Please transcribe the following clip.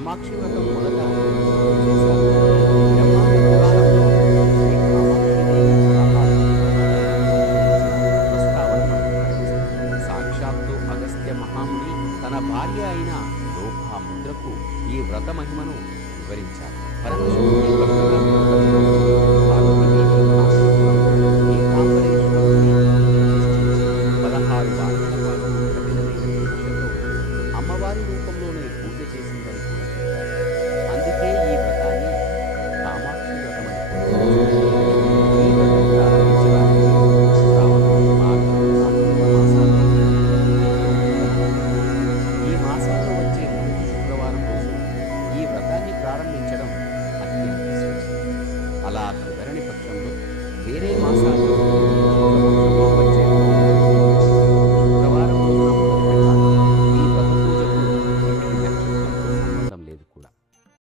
కామాక్షి వ్రతం మొదట ఎవరు చేశారు? బ్రహ్మాండ పురాణంలో శ్రీ కామాక్షిదేవి వరాహాలు ప్రస్తావన మనకు కనిపిస్తుంది. సాక్షాత్తు అగస్త్య మహాముని తన భార్య అయిన లోపాముద్రకు ఈ వ్రత మహిమను వివరించారు. పరమశివుడిని భక్తిగా కొలవడం పార్వతీదేవి ఆశ్రమంలో ఏకాంబరేశ్వరుడిని ప్రతిష్ఠించి 16 వారాల పాటు కఠినమైన దీక్షతో అమ్మవారి రూపంలోనే పూజ చేసిందని కూడా చెప్పారు. అందుకే ఈ వ్రతాన్ని కామాక్షి వ్రతమని పిలుస్తారు. ఈ వ్రతం ప్రారంభించడానికి శ్రావణ, మాఘ, కార్తీక మాసాల్లో ఈ మాసాల్లో వచ్చే మొదటి శుక్రవారం రోజు ఈ వ్రతాన్ని ప్రారంభించడం అత్యంత శ్రేష్టం. అలా కుదరని పక్షంలో వేరే మాసం